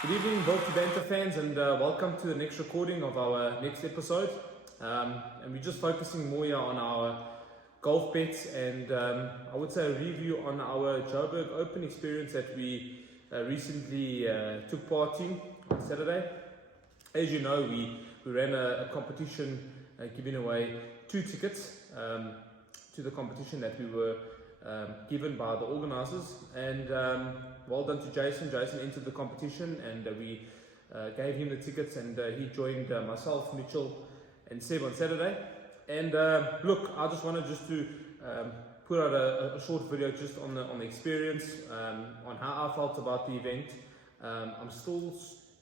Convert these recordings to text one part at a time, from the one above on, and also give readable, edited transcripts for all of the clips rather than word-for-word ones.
Good evening, Both Banter fans, and welcome to the next recording of our next episode. And we're just focusing more here on our golf bets and I would say a review on our Joburg Open experience that we recently took part in on Saturday. As you know, we ran a competition giving away 2 tickets to the competition that we were given by the organisers, and well done to Jason. Jason entered the competition and we gave him the tickets, and he joined myself, Mitchell and Seb on Saturday. And look, I just wanted to put out a short video just on the experience, on how I felt about the event. I'm still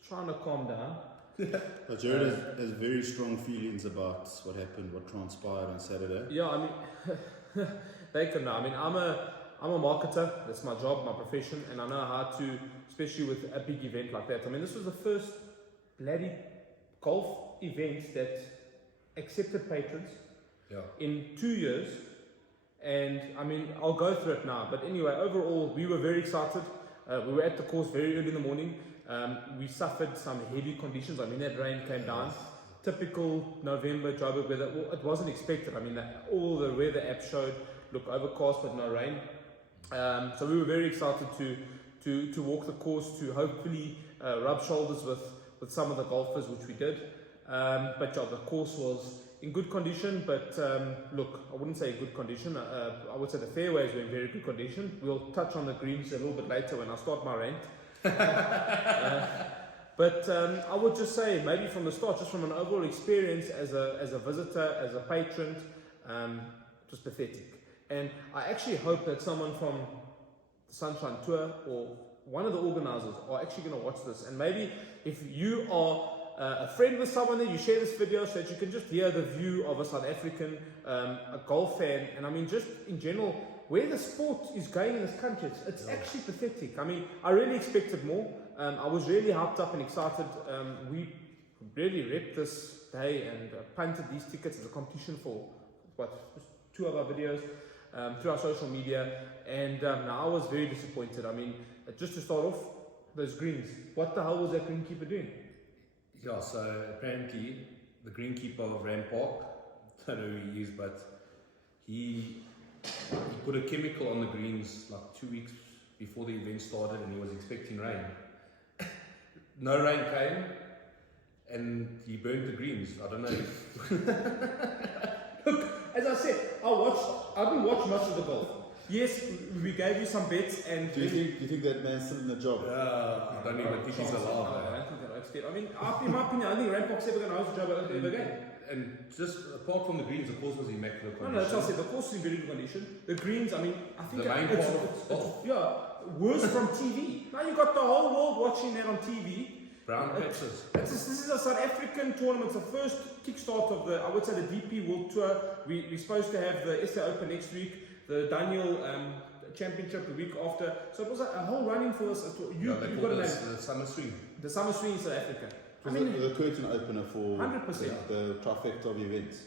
trying to calm down. But Gerard has very strong feelings about what happened, what transpired on Saturday. Yeah, I mean, they can know. I mean, I'm a marketer. That's my job, my profession, and I know how to, especially with a big event like that. I mean, this was the first bloody golf event that accepted patrons in 2 years. And I mean, I'll go through it now. But anyway, overall, we were very excited. We were at the course very early in the morning. We suffered some heavy conditions. I mean, that rain came down. Typical November Joburg weather. Well, it wasn't expected. I mean, all the weather apps showed look overcast but no rain. So we were very excited to walk the course, to hopefully rub shoulders with some of the golfers, which we did. But yeah, the course was in good condition. But look, I wouldn't say good condition. I would say the fairways were in very good condition. We'll touch on the greens a little bit later when I start my rant. But I would just say, maybe from the start, just from an overall experience as a visitor, as a patron, it was pathetic. And I actually hope that someone from the Sunshine Tour or one of the organisers are actually going to watch this. And maybe if you are a friend with someone there, you share this video so that you can just hear the view of a South African, a golf fan. And I mean, just in general, where the sport is going in this country, it's actually pathetic. I mean, I really expected more. I was really hyped up and excited. We really repped this day and punted these tickets as a competition for just 2 of our videos through our social media. And now I was very disappointed. I mean, just to start off, those greens. What the hell was that greenkeeper doing? Yeah, so apparently the greenkeeper of Rant Park, I don't know who he is, but he put a chemical on the greens like 2 weeks before the event started, and he was expecting rain. No rain came, and he burnt the greens. I don't know if... Look, as I said, I didn't watch much of the golf. Yes, we gave you some bets, and Do you think that man's still in the job? I don't even think he's alive. I don't think that I've stayed. I mean, in my opinion, I think Rant Park's never going to host a job ever again. And just apart from the greens, the course was immaculate condition. No, that's what I said. The course is in very good condition. The greens, I mean, I think The main part of golf. yeah, worse from TV. Now you got the whole world watching that on TV. Brown patches. This is a South African tournament. It's the first kickstart of I would say, the DP World Tour. We're supposed to have the SA Open next week, the Daniel Championship the week after. So it was a whole running for this. You've got to the summer swing. The summer swing in South Africa. It was a curtain opener for 100%. the trifecta of events.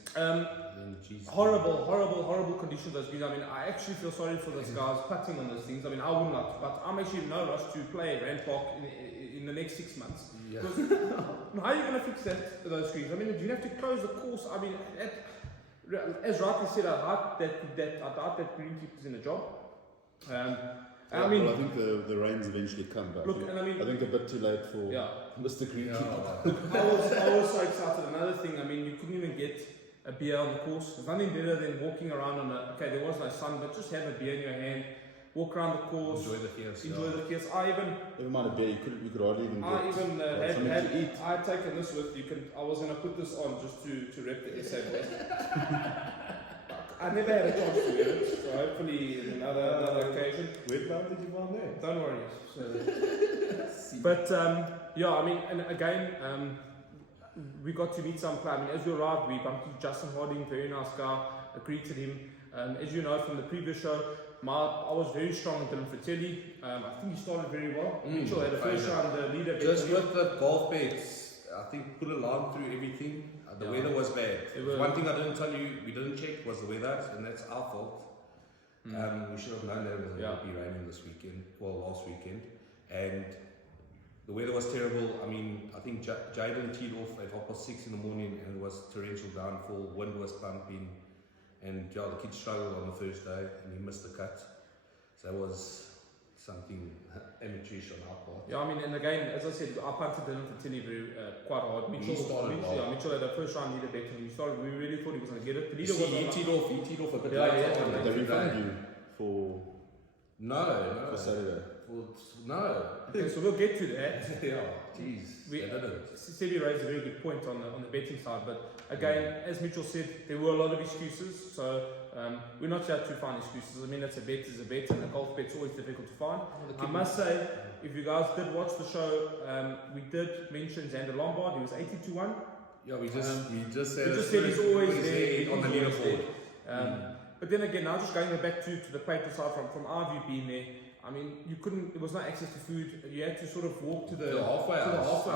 Horrible conditions those greens. I mean, I actually feel sorry for those guys putting on those things. I mean, I would not, but I'm actually in no rush to play at Rant Park in the next 6 months. Yeah. How are you going to fix those screens? I mean, do you have to close the course? I mean, as rightly said, I doubt that greenkeeper's in the job. I mean, I think the rains eventually come back. Look, and I mean, I think a bit too late for Mr. Greenkeeper. I was so excited. Another thing, I mean, you couldn't even get a beer on the course. There's nothing better than walking around okay, there was no sun, but just have a beer in your hand, walk around the course, enjoy the chaos. The chaos. Never mind a beer, you could hardly even get something to eat. I had taken this with. I was going to put this on just to rep the SA boys. I never had a chance to wear it, so hopefully in another occasion. Where did you find that? Don't worry. So. But yeah, I mean, and again, we got to meet some players. I mean, as we arrived, we bumped into Justin Harding, very nice guy. I greeted him. As you know from the previous show, I was very strong on Dylan Fratelli. I think he started very well. Mitchell had a first round leader. Just with the golf bets, I think put a line through everything. The weather was bad. One thing I didn't tell you, we didn't check, was the weather, and that's our fault. We should have known that it was going to be raining this weekend, last weekend. And the weather was terrible. I mean, I think Jaden teed off at 6:30 in the morning, and it was torrential downfall. Wind was pumping, and the kids struggled on the first day, and he missed the cut. So that was something amateurish on our part. Yeah, I mean, and again, as I said, I punted Dylan Fertilli quite hard. Mitchell had the first round leader better. We really thought he was going to get it. The leader he teed off a bit Yeah, later yeah, on. Did they refund you for No. Saturday? No. Okay, so we'll get to that. Yeah, jeez. They didn't. Sebi raised a very good point on the betting side, but again, as Mitchell said, there were a lot of excuses. So we're not here to find excuses. I mean, it's a bet is a bet, and a golf bet's always difficult to find. I must say, if you guys did watch the show, we did mention Xander Lombard. He was 80-1. Yeah, we just said he's always there on the leaderboard. But then again, now just going back to the paper side from our view being there, I mean, there was no access to food. You had to sort of walk to the halfway house. To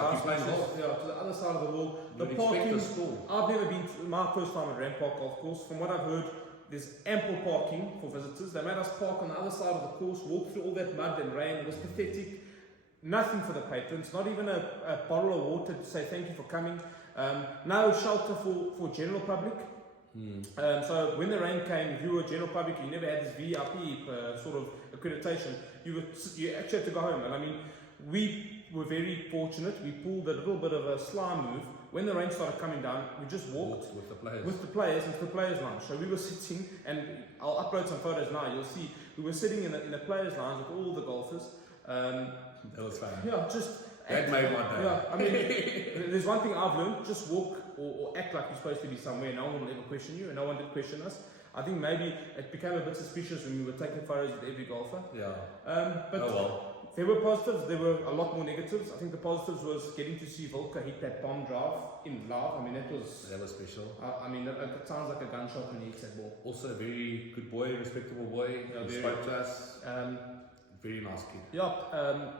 the other side of the wall. The parking, I've never been to my first time at Rant Park Golf Course. From what I've heard, there's ample parking for visitors. They made us park on the other side of the course, walk through all that mud and rain. It was pathetic. Nothing for the patrons, not even a bottle of water to say thank you for coming. No shelter for general public. So when the rain came, if you were a general public, you never had this VIP sort of accreditation, you actually had to go home. And I mean, we were very fortunate. We pulled a little bit of a sly move. When the rain started coming down, we just walked with the players into the players' lounge. So we were sitting, and I'll upload some photos now. You'll see we were sitting in the players' lounge with all the golfers. That was fun. Yeah, just that made my day. Yeah, I mean, there's one thing I've learned: just walk or act like you're supposed to be somewhere. No one will ever question you, and no one did question us. I think maybe it became a bit suspicious when we were taking photos with every golfer. Yeah. But there were positives. There were a lot more negatives. I think the positives was getting to see Volker hit that bomb drive in live. I mean, that was special. I mean, it sounds like a gunshot when he hits that ball. Also, a very good boy, respectable boy. He spoke to us. Very nice kid. Yeah,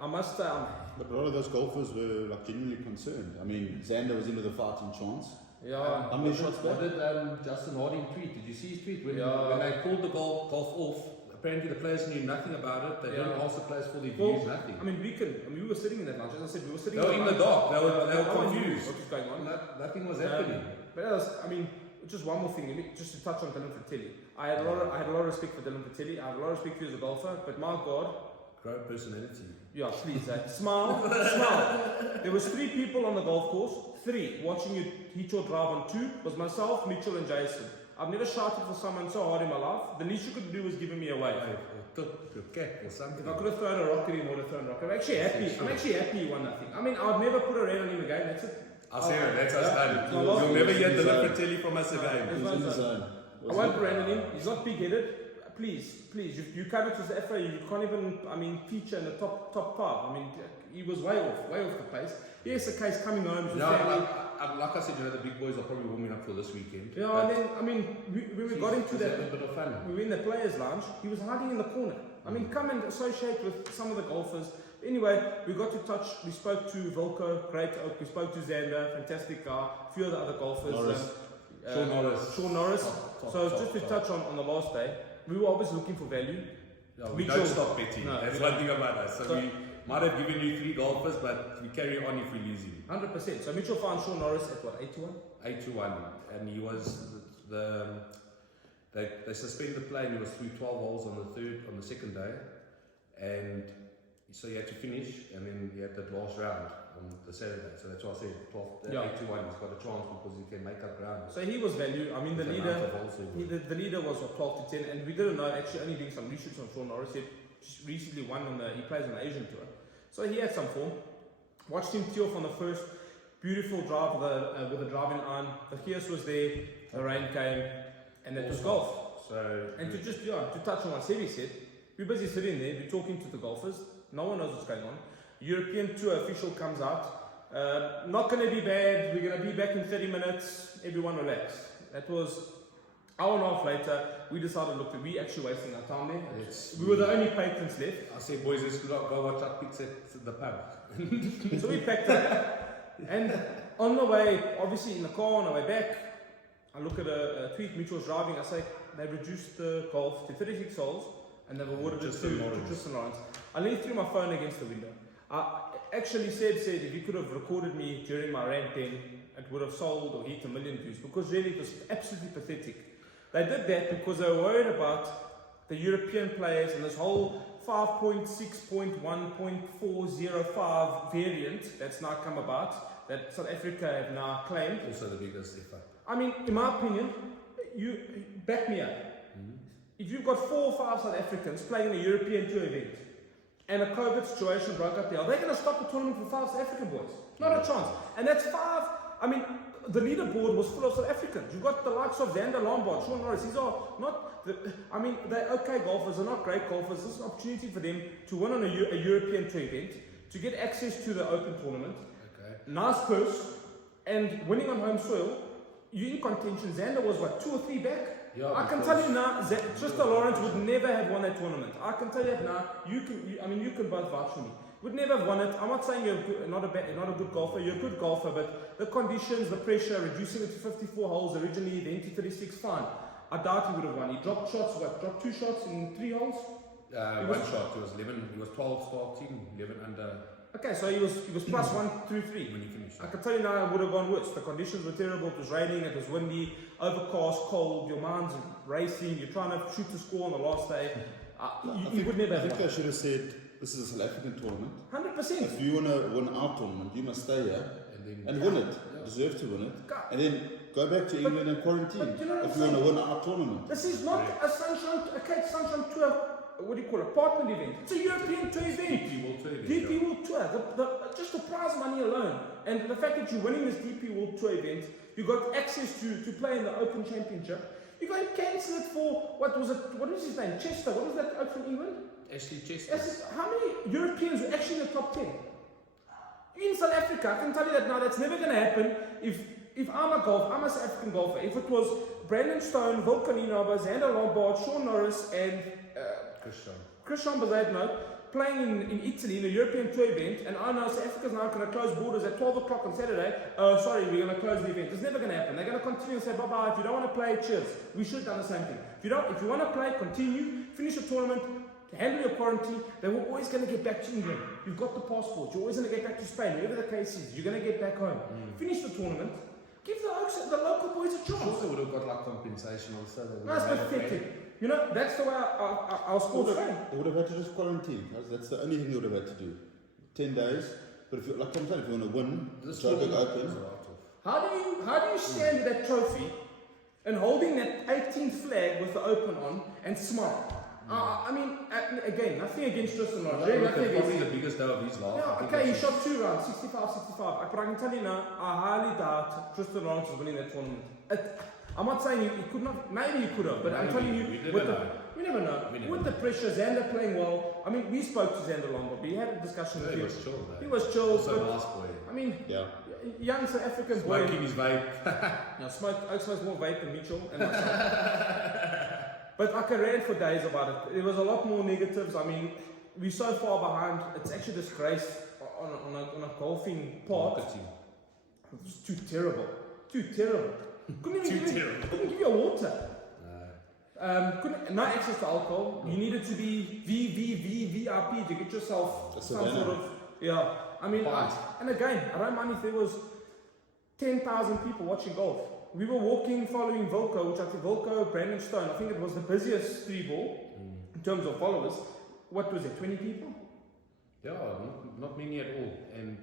I must say. But a lot of those golfers were like genuinely concerned. I mean, Xander was into the fighting chance. Yeah. How many shots back? What did Justin Harding tweet? Did you see his tweet? When they called the golf off, apparently the players knew nothing about it. They didn't ask the players for their views, nothing. I mean, we were sitting in that lounge. As I said, we were sitting. They were in the dark. They were confused. What was going on? Nothing was happening. But I mean, just one more thing. Just to touch on Dylan Fertilli. I had a lot of respect for Dylan Fertilli. I have a lot of respect for you as a golfer. But my God. Great personality. Yeah, please. Smile. There was 3 people on the golf course. 3 watching you hit your drive on 2 was myself, Mitchell, and Jason. I've never shouted for someone so hard in my life. The least you could do was give me a wave. Or took your cap or something. If I could have thrown a rock at him, I would have thrown a rock. I'm actually happy he won nothing. I mean, I'd never put a red on him again. That's it. I'll say that's us done. You'll never get the Fertilli from us again. He's in the zone. I won't put a red on him. He's not big-headed. Please, you come into the FA, you can't even, feature in the top 5. I mean, he was way off the pace. Yes, the case coming home. Like I said, the big boys are probably warming up for this weekend. Yeah, and then, when we got into that, a bit of fun. We were in the players' lounge, he was hiding in the corner. I mean, come and associate with some of the golfers. Anyway, we got to touch, we spoke to Volko, great oak, we spoke to Xander, fantastic guy, a few of the other golfers. Sean Norris. So just to touch on the last day, we were always looking for value. Yeah, we don't stop betting. That's one thing about us. So we might have given you 3 golfers, but we carry on if we're losing. 100%. So Mitchell found Sean Norris at what, 8-1? 8-1. And he was they suspended the play and he was through 12 holes on the second day. And so he had to finish, and then he had that last round on the Saturday. So that's why I said 8-1. He's got a chance because he can make up ground. So he was value. I mean, the leader was 12-10, and we didn't know. Actually, only doing some research on Sean Norris. He just recently won he plays on the Asian tour, so he had some form. Watched him tee off on the first beautiful drive with the driving iron. The Kios was there. The rain came, and that was golf. So to touch on what Sebi said, we're busy sitting there. We're talking to the golfers. No one knows what's going on. European tour official comes out. Not going to be bad. We're going to be back in 30 minutes. Everyone relax. That was hour and a half later. We decided, look, we actually wasting our time there. We were the only patrons left. I said, boys, let's go watch our picks at the pub. So we packed up. And on the way, obviously in the car on the way back, I look at a tweet Mitchell was driving. I say, they reduced the golf to 36 holes and they've awarded it to Tristan Lawrence. I leaned through my phone against the window. actually said if you could have recorded me during my rant then, it would have sold or hit 1 million views, because really it was absolutely pathetic. They did that because they were worried about the European players and this whole 5.6.1.405 variant that's now come about, that South Africa have now claimed. Also the biggest FA. I mean, in my opinion, you back me up. If you've got 4 or 5 South Africans playing in a European tour event and a COVID situation broke up there, are they going to stop the tournament for 5 South African boys? Not a chance. And that's 5. I mean, the leaderboard was full of South Africans. You've got the likes of Xander Lombard, Sean Norris. These are not, they're okay golfers, they're not great golfers. This is an opportunity for them to win on a European tour event, to get access to the Open tournament. Okay. Nice purse, and winning on home soil. You're in contention. Xander was what, 2 or 3 back? Yeah, I can tell you now, Tristan Lawrence would never have won that tournament. I can tell you that now. You can both vouch for me. Would never have won it. I'm not saying you're not a good golfer. You're a good golfer, but the conditions, the pressure, reducing it to 54 holes originally, then to 36, fine. I doubt he would have won. He dropped shots. What? Dropped 2 shots in 3 holes. One shot. He was 11. He was 12 starting, 11 under. Okay, so he was plus 1 through 3. When he finished. I can tell you now, it would have gone worse. The conditions were terrible. It was raining, it was windy, overcast, cold. Your mind's racing. You're trying to shoot the score on the last day. You would never have I think I should have said, this is a South African tournament. 100%. If you want to win our tournament, you must stay here and win it. Yeah. Deserve to win it. God. And then go back to England and quarantine. But you know what if I'm you want to saying? win our tournament. This is not a Sunshine Tour, what do you call it, partner event. It's a European Tour event. DP World Tour event. DP World Tour. Just the prize money alone. And the fact that you're winning this DP World Tour event, you got access to play in the Open Championship. You're going to cancel it for, what was his name? Chester. What was that out from England? Ashley Chester. How many Europeans were actually in the top 10? In South Africa, I can tell you that now, that's never going to happen. If I'm a South African golfer, if it was Brandon Stone, Volkanino, Xander Lombard, Sean Norris, and Christian Bazadno playing in Italy in a European tour event, and I know South Africa's now going to close borders at 12 o'clock on Saturday. Oh, sorry, we're going to close the event. It's never going to happen. They're going to continue and say, bye-bye. If you don't want to play, cheers. We should have done the same thing. If you want to play, continue, finish the tournament, handle your quarantine. They were always going to get back to England. You've got the passport. You're always going to get back to Spain. Whatever the case is, you're going to get back home. Finish the tournament. Give the local boys a chance. Sure, they would have got like compensation also. No, it's pathetic. You know, that's the way our sports train. They would have had to just quarantine. That's the only thing they would have had to do. 10 days. But if you, like I'm saying, if you want to win, Joburg Open. How do you stand with that trophy and holding that 18th flag with the Open on and smile? I mean, again, nothing against Tristan Lawrence. Really nothing against Probably the biggest day of his life. Yeah, okay, he shot 2 rounds, 65. But I can tell you now, I highly doubt Tristan Lawrence is winning that tournament. I'm not saying he could not, maybe he could have, but I'm telling you, we never know. With the pressure, Xander playing well. I mean, we spoke to Xander Lombard. We had a discussion with him. He was chill, though. He was chill. Also a nice boy. I mean, Yeah. young South African boy. Smoking his vape. Oak smokes more vape than Mitchell and myself. But I can rant for days about it. There was a lot more negatives. I mean, we're so far behind. It's actually disgrace on a golfing part. Marketing. It's too terrible. Couldn't give you water. No access to alcohol. You needed to be VIP to get yourself some sort of, yeah. I mean, and again, I don't mind if there was 10,000 people watching golf. We were walking following Volko, which I think Volko, Brandon Stone, I think it was the busiest 3-ball in terms of followers. What was it, 20 people? Yeah, not many at all. And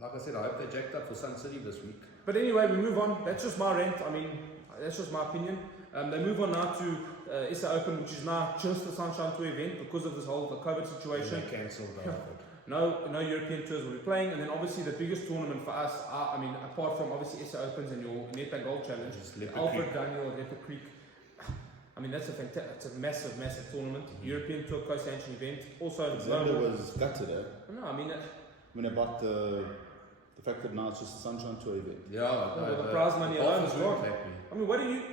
like I said, I hope they jacked up for Sun City this week. But anyway, we move on. That's just my rant. I mean, that's just my opinion. They move on now to SA Open, which is now just the Sunshine Tour event because of this whole COVID situation. They cancelled the No European tours will be playing, and then obviously the biggest tournament for us, I mean, apart from obviously SA Opens and your Neta Gold Challenge, Alfred Daniel at Leopard Creek. I mean, that's it's a massive tournament. European Tour co-sanction event. Also, Xander was gutted, eh? No, I mean, about the fact that now it's just a Sunshine Tour event. Yeah, the prize money alone is wrong. I mean,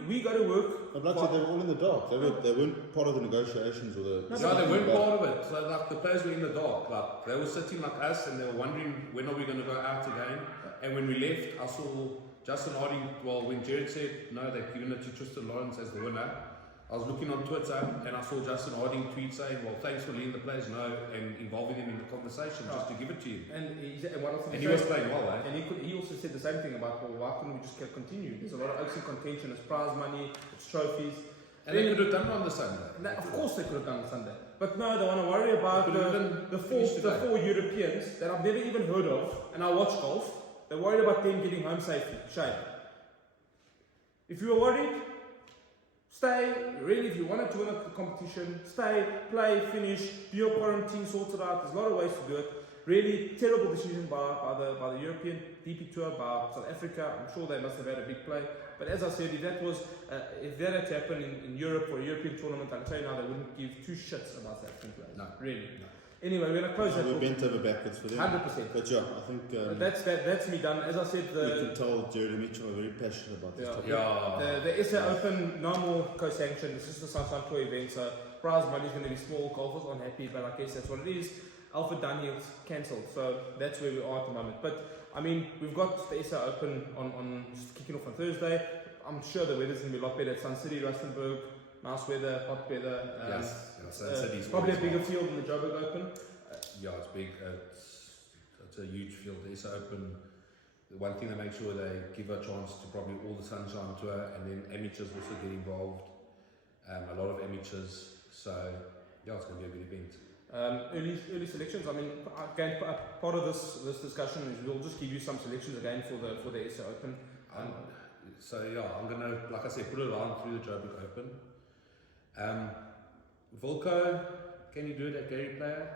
we go to work. But like I said, they were all in the dark. They weren't part of the negotiations or the. No, they weren't part of it. So like the players were in the dark. Like they were sitting like us, and they were wondering when are we going to go out again. And when we left, I saw Justin Harding. Well, when Gerard said no, they've given it to Tristan Lawrence as the winner, I I was looking on Twitter and I saw Justin Harding tweet saying, well, thanks for letting the players know and involving them in the conversation just to give it to you. And he was playing well, eh? And he also said the same thing about, well, why couldn't we just continue? There's a lot of oaks in contention, it's prize money, it's trophies. And they could have done it on the Sunday. Of course they could have done it Sunday. But no, they want to worry about the four Europeans that I've never even heard of, and I watch golf. They're worried about them getting home safely. Shame. If you were worried, stay. Really, if you wanted to win a competition, stay, play, finish, do your quarantine, sort it out. There's a lot of ways to do it. Really terrible decision by the European DP Tour, by South Africa. I'm sure they must have had a big play. But as I said, if that had to happen in Europe for a European tournament, I can tell you now they wouldn't give two shits about South African players. No. Really. No. Anyway, we're going to close that. We're bent over backwards for them. 100%. But yeah, I think that's me done. As I said, we can tell Gerard and Mitchell are very passionate about this topic. The SA Open, no more co-sanctioned. It's just a Sunshine Tour event, so prize money is going to be small. Golfers aren't happy, but I guess that's what it is. Alpha Daniels cancelled, so that's where we are at the moment. But I mean, we've got the SA Open on kicking off on Thursday. I'm sure the weather's going to be a lot better at Sun City, Rustenburg. Nice weather, hot weather. Sun City's probably a bigger field than the Joburg Open. It's big. It's a huge field. The SA Open. The one thing they make sure they give a chance to probably all the Sunshine Tour, and then amateurs also get involved. A lot of amateurs. So it's going to be a good event. Early selections. I mean, again, part of this discussion is we'll just give you some selections again for the SA Open. I'm gonna, like I said, put it on through the Joburg Open. Volko, can you do it at Gary Player?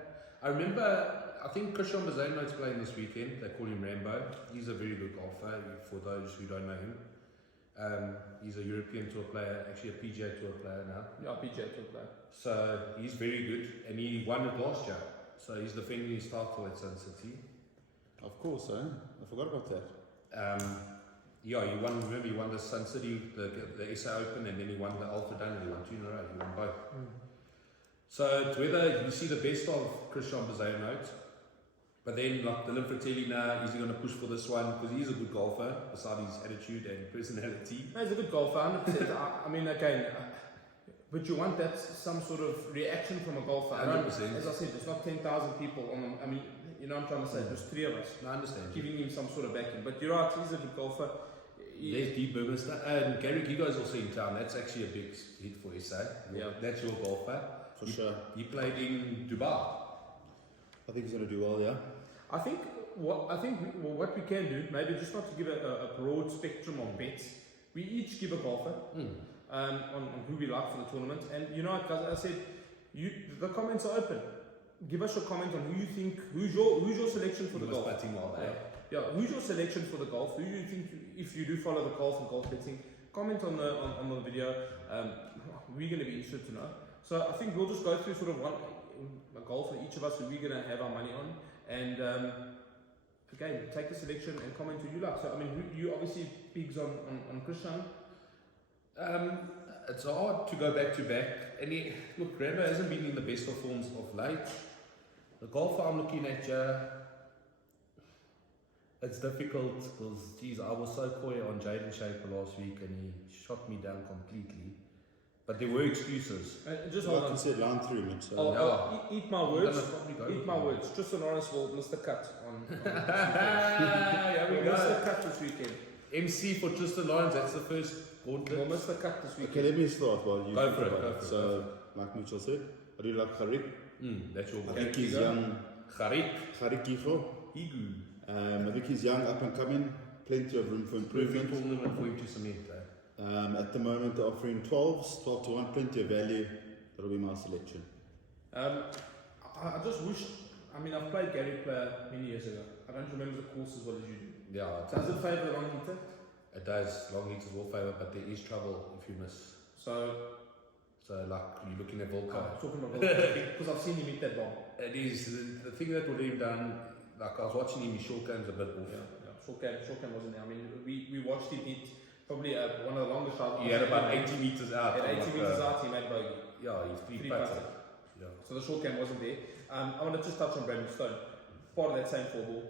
I remember, I think Christian Bazano's playing this weekend. They call him Rambo. He's a very good golfer. For those who don't know him, he's a European Tour player, actually a PGA Tour player now. Yeah, PGA Tour player. So he's very good, and he won it last year. So he's defending his title at Sun City. Of course, I forgot about that. He won. Remember, he won the Sun City, the SA Open, and then he won the Alpha Daniel. He won 2 in a row. He won both. So it's whether you see the best of Christian Bazano, but then like Dylan Fratelli now, is he going to push for this one because he's a good golfer, besides his attitude and personality. No, he's a good golfer, 100%. I mean, again, but you want that some sort of reaction from a golfer. 100%. As I said, there's not 10,000 people on. I mean, you know what I'm trying to say. There's 3 of us. I understand. Giving him some sort of backing. But you're right, he's a good golfer. There's D. Burmester. And Gary Gigo's also in town. That's actually a big hit for SA. Yeah. That's your golfer. For sure. He played in Dubai. I think he's going to do well, yeah. I think what we can do, maybe just not to give a broad spectrum of bets, we each give a golfer on who we like for the tournament. And you know what, guys, as I said, the comments are open. Give us your comment on who you think, who's your selection for the golf. Who's your selection for the golf? Who do you think, if you do follow the golf and golf betting, comment on the video. We're going to be interested to know. So I think we'll just go through sort of a golf for each of us who we're going to have our money on, and again, take the selection and comment who you like. So I mean, you obviously bigs on Christian. It's hard to go back to back. And look, Rambo hasn't been in the best of forms of late. The golfer I'm looking at, it's difficult because, geez, I was so coy on Jaden Shaper last week and he shot me down completely. But there were excuses. Just hold like on. you said, line through him. Eat my words. Eat my words. Tristan Norris will miss the cut on Here we go. Miss the cut this weekend. MC for Tristan Lawrence, that's the first gauntlet. We'll miss the cut this weekend. Okay, let me start while you go for think it. about So, like Mitchell said, I do like Harik. That's your I think he's young. Harik Higu. I think he's young, up and coming. Plenty of room for improvement. tournament for him to cement. At the moment, they're offering 12 to 1, plenty of value. That'll be my selection. I just wish. I mean, I've played Gary Player many years ago. I don't remember the course as well as you do. Yeah, Does it favour the long heater? it does. Long heaters will favour, but there is trouble if you miss. So like you're looking at Volko. I'm talking about because I've seen him hit that ball. It is the thing that would have done. Like I was watching him, his short game's a bit off. Shortcam wasn't there. I mean, we watched him hit probably one of the longest shots. He had about 80 meters out. At 80 meters out, he made bogey. Yeah, he's three putted. putted. Yeah. So the short cam wasn't there. I want to just touch on Brandon Stone. Part of that same 4-ball.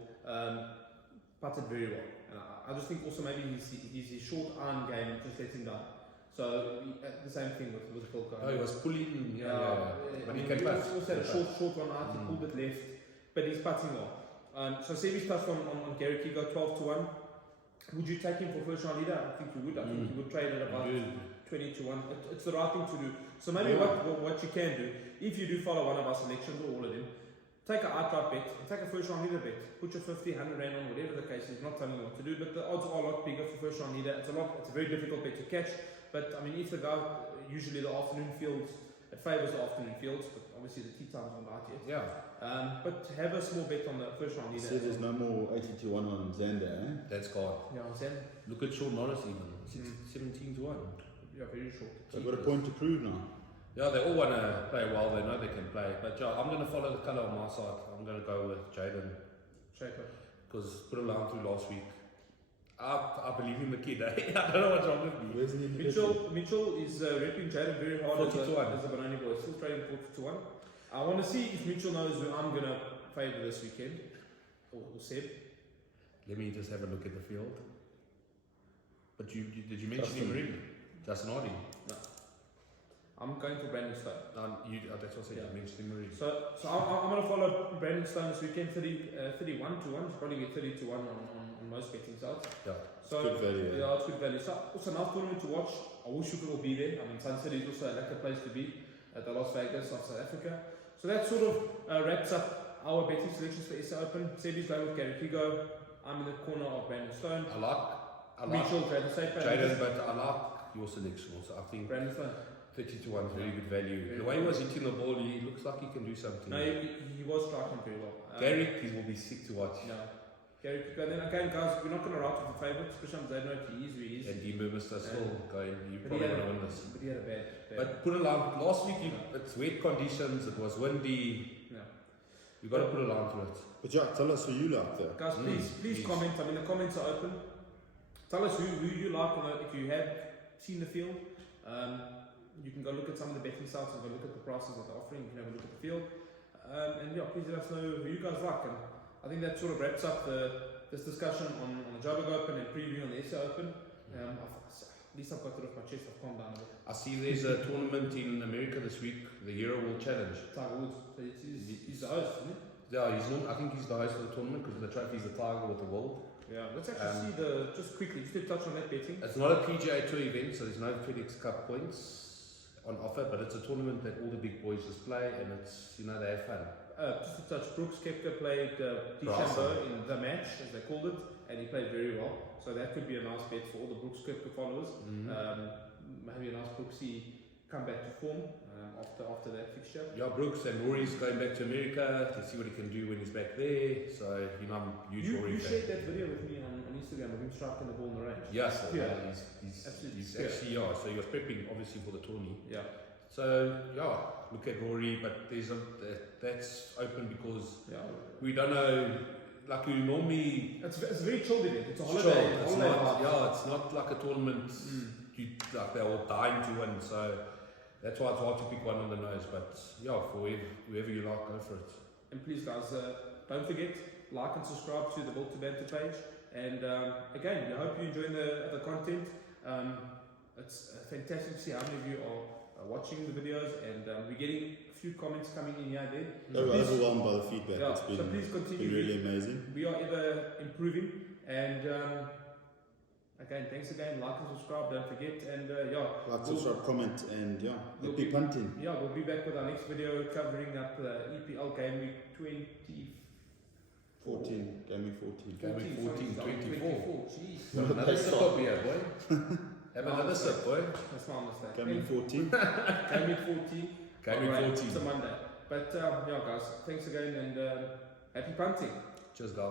Putted very well. And I just think also maybe his short iron game just let him down. So the same thing with Philco. Oh, he was pulling, but he can pass. He also had a short one out, he pulled it left, but he's putting well. So Sebi's touched on Gary Kigo, 12 to 1. Would you take him for first round leader? I think you would. I think you would trade at about 20 to 1. It's the right thing to do. So maybe what you can do, if you do follow one of our selections or all of them, take an outright bet, take a first round leader bet, put your 50, 100 rand on, whatever the case is, not telling you what to do, but the odds are a lot bigger for first round leader. It's a very difficult bet to catch, but I mean, if the guy, usually the afternoon fields, it favours the afternoon fields, but obviously the tea times aren't out yet. Yeah. But have a small bet on the first round leader. So there's no more 80 to 1 on Xander, eh? That's gone. Yeah, Xander. Look at Sean Norris even, 17 to 1. Yeah, very short. So I've got a point to prove now. Yeah, they all want to play well, they know they can play. But yeah, I'm going to follow the colour on my side. I'm going to go with Jaden. Shaker. Because put a line through last week. I believe in the kid, eh? I don't know what's wrong with me. Where's the Mitchell is repping Jaden very hard 40 to 1. as a Banani boy. Still trading 40 to 1. I want to see if Mitchell knows who I'm going to favour this weekend. Or Seb. Let me just have a look at the field. But did you mention him already? Justin Hardy? No. I'm going for Brandon Stone. That's what I said, you mentioned him already. So I'm going to follow Brandon Stone this weekend, 31 to 1. He's probably get 30 to 1 on most betting sites. Yeah. So, good value. Yeah, it's good value. So also nice tournament to watch. I wish you could all be there. I mean, Sun City is also a lekker place to be at the Las Vegas of South Africa. So that sort of wraps up our betting selections for SA Open. Sebi's going with Gary Kigo. I'm in the corner of Brandon Stone. I like Mitchell, Jaden, but I like your selection also. I think Brandon Stone. 30 to 1 is very good value. The way he was hitting the ball, he looks like he can do something. No, he was striking very well. Gary, he will be sick to watch. No. Gary Kigo. Then again, guys, we're not going to write with the favourites, especially on Zedno if he is who he is. And Dean Burmester still going. You But probably want to win this. But he had a bad. But put a line. Last week, it's wet conditions. It was windy. No. You got to put a line through it. But Jack, tell us who you like there. Guys, please comment. I mean, the comments are open. Tell us who you like. If you have seen the field, you can go look at some of the betting sites and go look at the prices that they're offering. You can have a look at the field. And yeah, please let us know who you guys like. And I think that sort of wraps up this discussion on the Joburg Open and preview on the SA Open. At least I've got it off my chest. I've calmed down a bit. I see there's a tournament in America this week, the Hero World Challenge. Tiger Woods. So he's the host, isn't he? Yeah, I think he's the host of the tournament because the trophy is the Tiger with the world. Yeah, let's actually see just quickly, just to touch on that betting. It's not a PGA Tour event, so there's no FedEx Cup points on offer, but it's a tournament that all the big boys just play, and it's, they have fun. Just to touch, Brooks Koepka played DeChambeau in the match, as they called it, and he played very well. So that could be a nice bet for all the Brooks Koepka followers. Maybe a nice Brooksy come back to form after that fixture. Yeah, Brooks and Rory's going back to America to see what he can do when he's back there. So, I'm a huge Rory You fan. shared that video with me on Instagram of him striking the ball in the range. Yes, Yeah. he's Absolutely. actually, so he was prepping obviously for the tourney. Yeah. So, look at Rory, but that's open because we don't know, like we normally... It's a very chilled event. It's a Chill. holiday. It's not like a tournament like they're all dying to win, so that's why it's hard to pick one on the nose, but for whoever you like, go for it. And please guys, don't forget, like and subscribe to the Built to Banter page, and again, I hope you're enjoying the content. It's fantastic to see how many of you are watching the videos, and we're getting a few comments coming in here and there. They were overwhelmed by the feedback. Yeah, It's been, so please continue. been really amazing. We are ever improving, and again, thanks again. Like and subscribe. Don't forget, and Like, subscribe, comment, and we'll be punting. Yeah, we'll be back with our next video covering up EPL Game Week 20. 14, Game Week 14. Game Week 14, 24. Jeez. Have another sip up here, boy. Have another sip, boy. That's my mistake. Game Week 14. Game Week 14. Game Week 14. It's a Monday. But guys, thanks again, and happy punting. Cheers, guys.